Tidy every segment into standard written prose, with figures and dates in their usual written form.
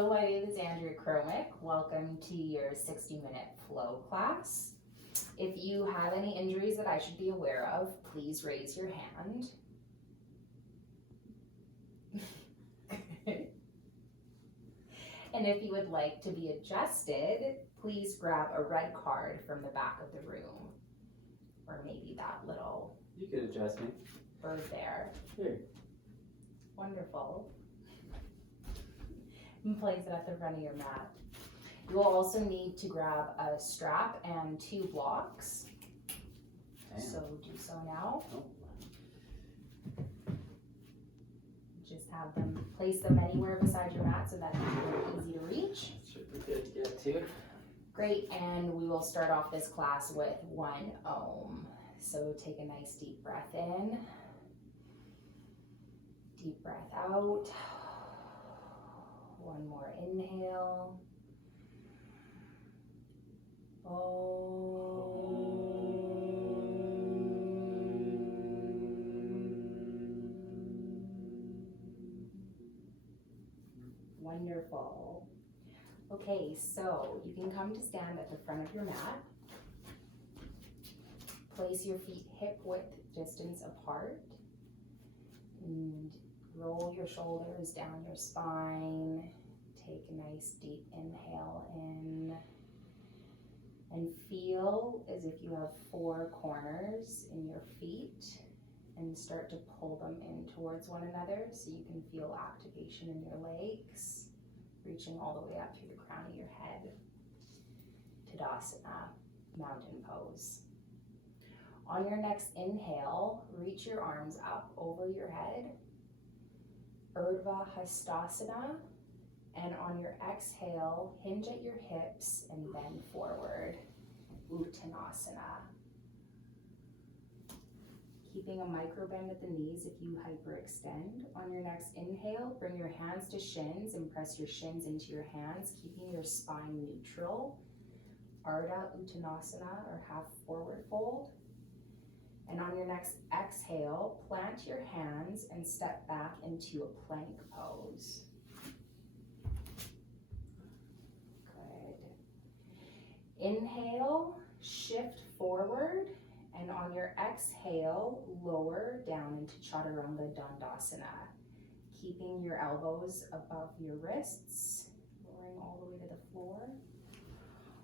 Hello, my name is Andrea Kromick. Welcome to your 60-minute flow class. If you have any injuries that I should be aware of, please raise your hand. And if you would like to be adjusted, please grab a red card from the back of the room. Or maybe that little You could adjust me. bird there. Here. Wonderful. And place it at the front of your mat. You will also need to grab a strap and 2 blocks. Damn. So do so now. Oh. Just have them, place them anywhere beside your mat so that it's easy to reach. That should be good to get to. Great, and we will start off this class with 1 ohm. So take a nice deep breath in. Deep breath out. 1 more inhale. Wonderful. Okay, so you can come to stand at the front of your mat. Place your feet hip width distance apart. And roll your shoulders down your spine. Take a nice deep inhale in. And feel as if you have 4 corners in your feet. And start to pull them in towards one another so you can feel activation in your legs, reaching all the way up through the crown of your head. Tadasana, mountain pose. On your next inhale, reach your arms up over your head. Urdhva Hastasana. And on your exhale, hinge at your hips and bend forward. Uttanasana. Keeping a micro bend at the knees if you hyperextend. On your next inhale, bring your hands to shins and press your shins into your hands, keeping your spine neutral. Ardha Uttanasana, or half forward fold. And on your next exhale, plant your hands and step back into a plank pose. Good. Inhale, shift forward. And on your exhale, lower down into Chaturanga Dandasana. Keeping your elbows above your wrists, lowering all the way to the floor.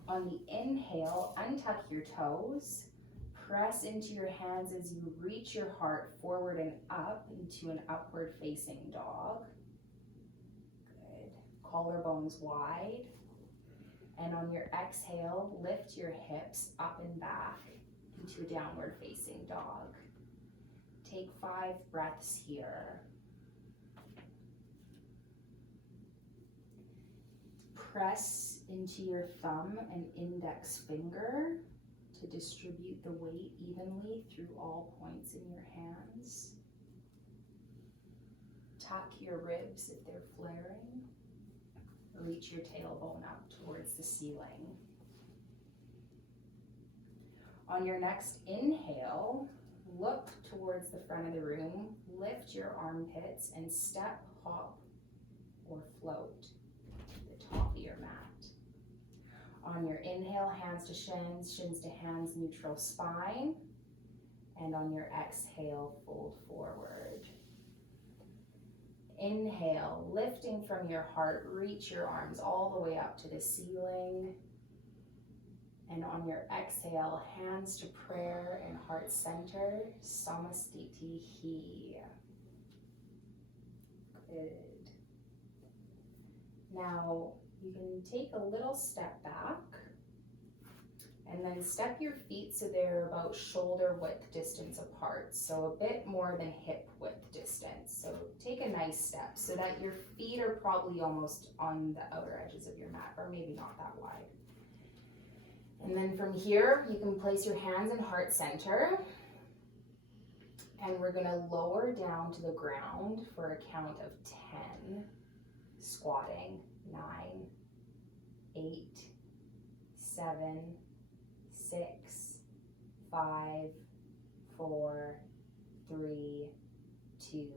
On the inhale, untuck your toes. Press into your hands as you reach your heart forward and up into an upward facing dog. Good. Collarbones wide. And on your exhale, lift your hips up and back into a downward facing dog. Take 5 breaths here. Press into your thumb and index finger to distribute the weight evenly through all points in your hands. Tuck your ribs if they're flaring. Reach your tailbone up towards the ceiling. On your next inhale, look towards the front of the room, lift your armpits and step, hop, or float to the top of your mat. On your inhale, hands to shins, shins to hands, neutral spine. And on your exhale, fold forward. Inhale, lifting from your heart, reach your arms all the way up to the ceiling. And on your exhale, hands to prayer and heart center, Samastiti He. Good. Now, you can take a little step back and then step your feet so they're about shoulder width distance apart. So a bit more than hip width distance. So take a nice step so that your feet are probably almost on the outer edges of your mat, or maybe not that wide. And then from here, you can place your hands in heart center. And we're gonna lower down to the ground for a count of 10, squatting. 9, 8, 7, 6, 5, 4, 3, 2,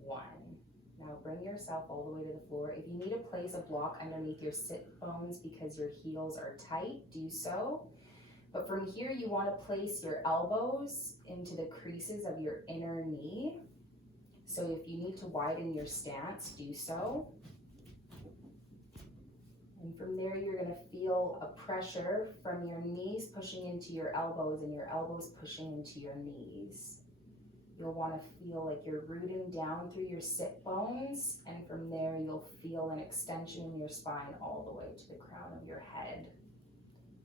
1. Now bring yourself all the way to the floor. If you need to place a block underneath your sit bones because your heels are tight, do so. But from here, you want to place your elbows into the creases of your inner knee. So if you need to widen your stance, do so. And from there, you're going to feel a pressure from your knees pushing into your elbows and your elbows pushing into your knees. You'll want to feel like you're rooting down through your sit bones, and from there you'll feel an extension in your spine all the way to the crown of your head.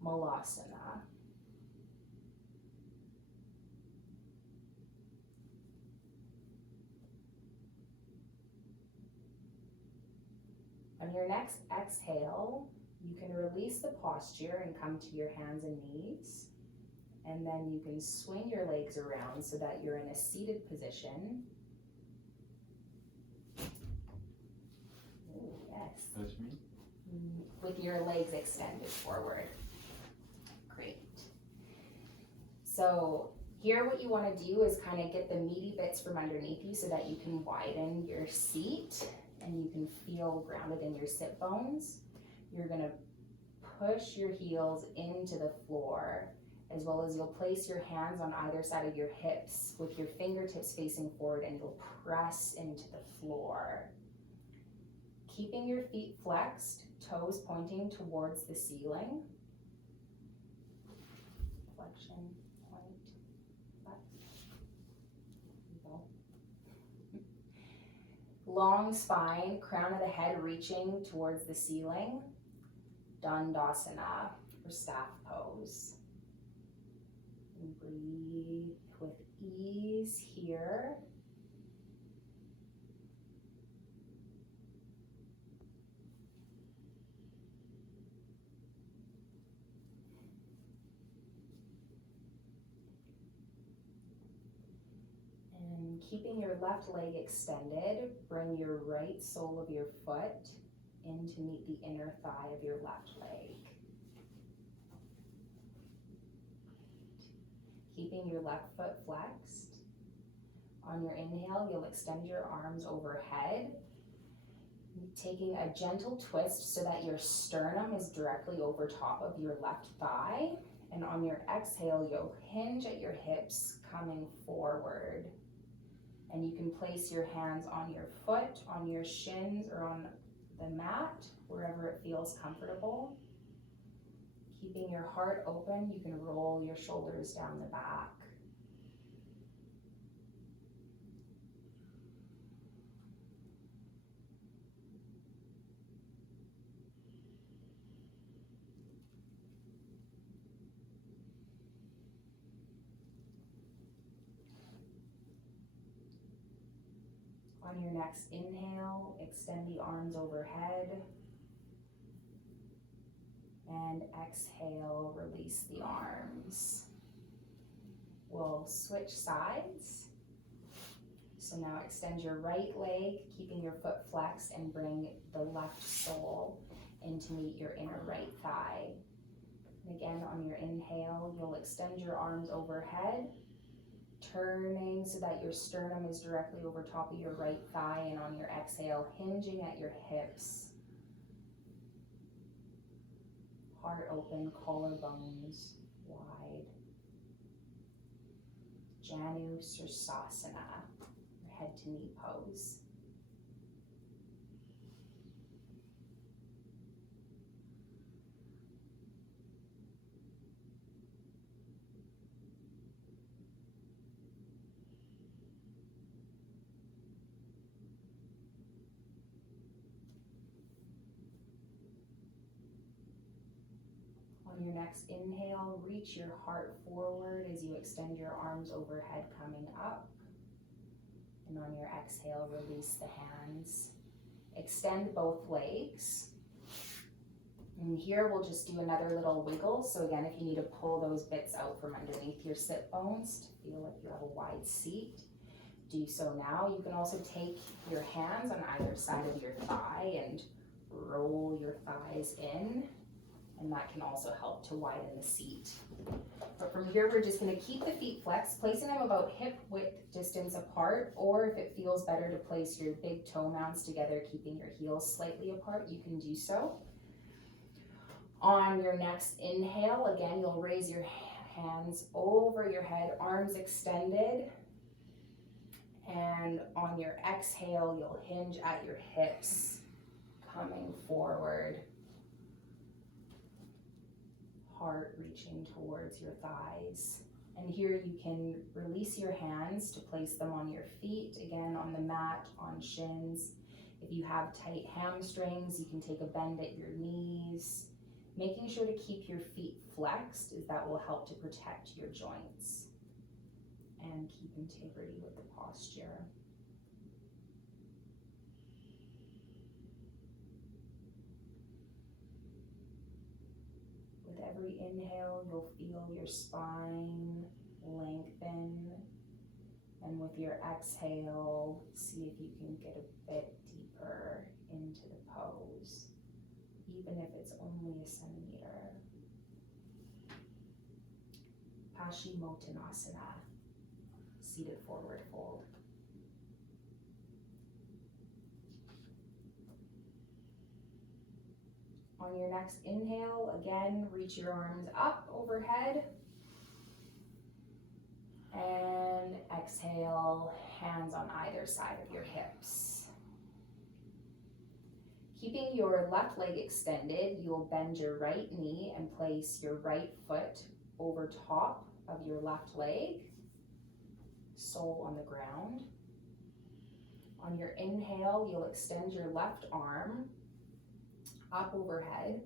Malasana. On your next exhale, you can release the posture and come to your hands and knees. And then you can swing your legs around so that you're in a seated position. Ooh, yes. That's me. With your legs extended forward. Great. So here what you want to do is kind of get the meaty bits from underneath you so that you can widen your seat and you can feel grounded in your sit bones. You're going to push your heels into the floor, as well as you'll place your hands on either side of your hips with your fingertips facing forward, and you'll press into the floor. Keeping your feet flexed, toes pointing towards the ceiling. Flexion, point, flex. There you go. Long spine, crown of the head reaching towards the ceiling. Dandasana, or staff pose. And breathe with ease here. And keeping your left leg extended, bring your right sole of your foot in to meet the inner thigh of your left leg. Keeping your left foot flexed. On your inhale, you'll extend your arms overhead, taking a gentle twist so that your sternum is directly over top of your left thigh. And on your exhale, you'll hinge at your hips, coming forward. And you can place your hands on your foot, on your shins, or on the mat, wherever it feels comfortable. Keeping your heart open, you can roll your shoulders down the back. On your next inhale, extend the arms overhead. And exhale, release the arms. We'll switch sides. So now extend your right leg, keeping your foot flexed, and bring the left sole in to meet your inner right thigh. And again, on your inhale, you'll extend your arms overhead, turning so that your sternum is directly over top of your right thigh, and on your exhale, hinging at your hips. Heart open, collarbones wide. Janu Sirsasana, or head to knee pose. On your next inhale, reach your heart forward as you extend your arms overhead, coming up. And on your exhale, release the hands. Extend both legs. And here we'll just do another little wiggle. So again, if you need to pull those bits out from underneath your sit bones to feel like you have a wide seat, do so now. You can also take your hands on either side of your thigh and roll your thighs in. and that can also help to widen the seat. But from here, we're just gonna keep the feet flexed, placing them about hip width distance apart, or if it feels better to place your big toe mounds together, keeping your heels slightly apart, you can do so. On your next inhale, again, you'll raise your hands over your head, arms extended. And on your exhale, you'll hinge at your hips, coming forward. Heart reaching towards your thighs. And here you can release your hands to place them on your feet, again on the mat, on shins. If you have tight hamstrings, you can take a bend at your knees. Making sure to keep your feet flexed, as that will help to protect your joints and keep integrity with the posture. With every inhale, you'll feel your spine lengthen, and with your exhale, see if you can get a bit deeper into the pose, even if it's only a centimeter. Paschimottanasana, seated forward fold. On your next inhale, again, reach your arms up overhead. And exhale, hands on either side of your hips. Keeping your left leg extended, you'll bend your right knee and place your right foot over top of your left leg, sole on the ground. On your inhale, you'll extend your left arm up overhead.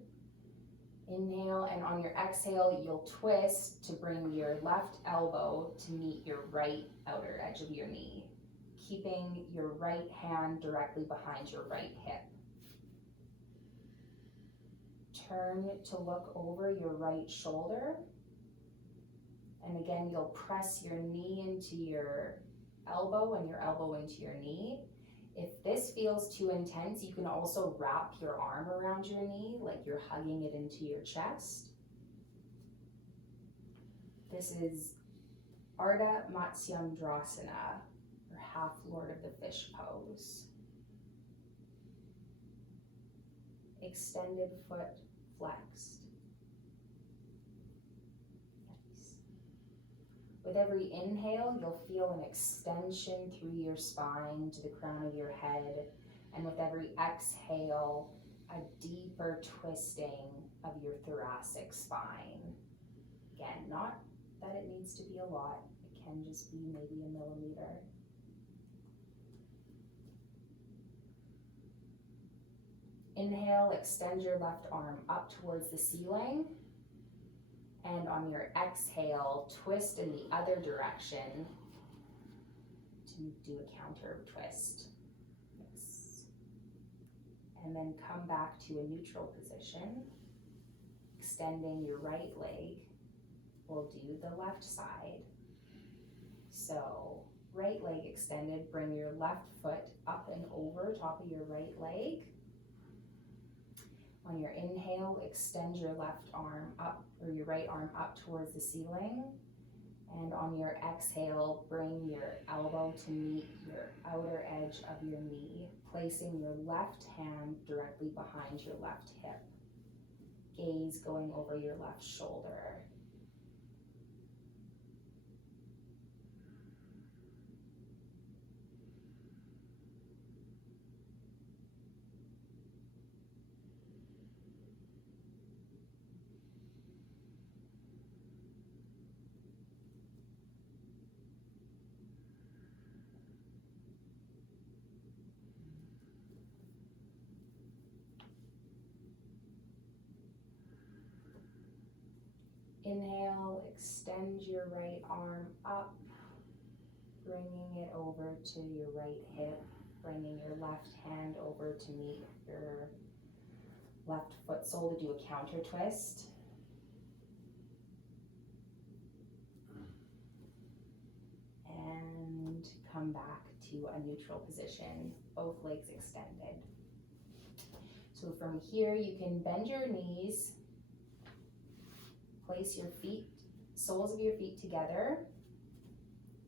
Inhale, and on your exhale, you'll twist to bring your left elbow to meet your right outer edge of your knee, keeping your right hand directly behind your right hip. Turn to look over your right shoulder. And again, you'll press your knee into your elbow and your elbow into your knee. If this feels too intense, you can also wrap your arm around your knee like you're hugging it into your chest. This is Ardha Matsyendrasana, or half Lord of the Fish pose. Extended foot flexed. Nice. With every inhale, you'll feel an extension through your spine to the crown of your head. And with every exhale, a deeper twisting of your thoracic spine. Again, not that it needs to be a lot. It can just be maybe a millimeter. Inhale, extend your left arm up towards the ceiling. And on your exhale, twist in the other direction to do a counter twist. Yes. And then come back to a neutral position. Extending your right leg. We'll do the left side. So, right leg extended, bring your left foot up and over top of your right leg. On your inhale, extend your left arm up, or your right arm up towards the ceiling. And on your exhale, bring your elbow to meet your outer edge of your knee, placing your left hand directly behind your left hip. Gaze going over your left shoulder. Inhale, extend your right arm up, bringing it over to your right hip, bringing your left hand over to meet your left foot sole to do a counter twist. And come back to a neutral position, both legs extended. So from here, you can bend your knees place your feet, soles of your feet together,